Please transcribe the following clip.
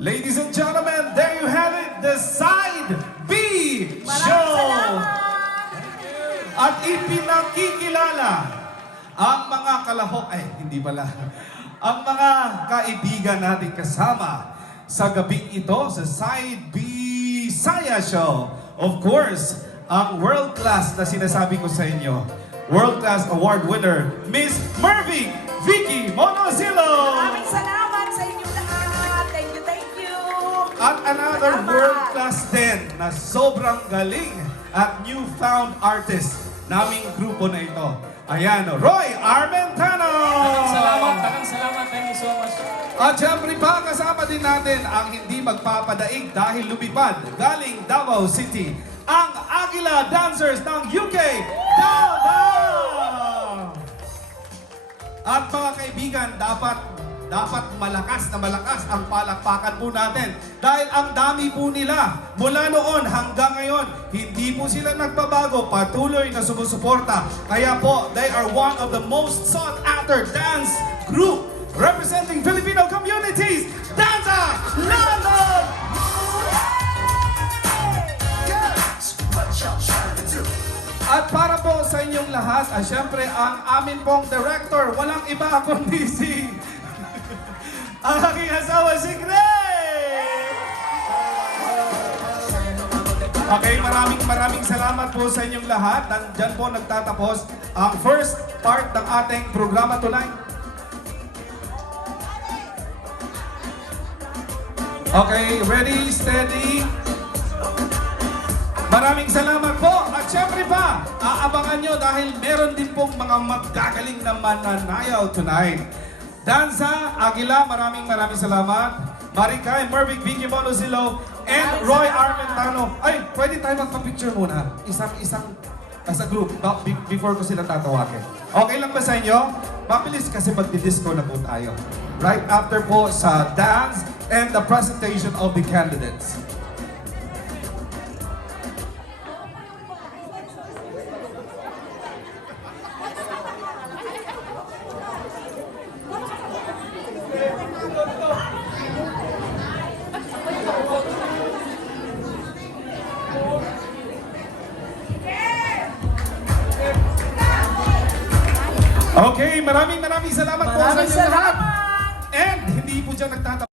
Ladies and gentlemen, there you have it, the Side B Show! Salamat! At ipinakikilala ang mga kalahok, hindi pala, ang mga kaibigan natin kasama sa gabing ito sa Side B Saya Show. Of course, ang world-class na sinasabi ko sa inyo, world-class award winner, Miss Mervy Vicky Monosilo! Maraming salamat sa inyong lahat. Thank you, thank you. At another Salamat. world-class din na sobrang galing at newfound artist naming grupo na ito. Ayan, Roy Armentano! Tagang salamat. Thank you so much. At syempre pa, kasama din natin ang hindi magpapadaig dahil lumipad galing Davao City, ang Agila Dancers ng UK, Davao! At mga kaibigan, dapat malakas na malakas ang palakpakan po natin. Dahil ang dami po nila, mula noon hanggang ngayon, hindi po sila nagbabago, patuloy na sumusuporta. Kaya po, they are one of the most sought after dance group representing Filipino communities, Danza London! At para po sa inyong lahat, syempre ang amin pong director, walang iba kundi si ang aking asawa si Gray! Okay, maraming salamat po sa inyong lahat. Diyan po nagtatapos ang first part ng ating programa tonight. Okay, ready, steady. Maraming salamat po. At syempre pa, aabangan nyo dahil meron din pong mga magagaling na mananayaw tonight. Danza Aguila, maraming salamat. Marikay, Mervy Vicky Monosilo, and Roy Armentano. Ay, pwede tayo magpa-picture muna. Isang as a group, before ko sila tatawagin. Okay lang ba sa inyo? Mabilis kasi magdi-disco na po tayo. Right after po sa dance and the presentation of the candidates. Okay, maraming salamat po sa inyo lahat. Salamat! And hindi po dyan nagtatapos.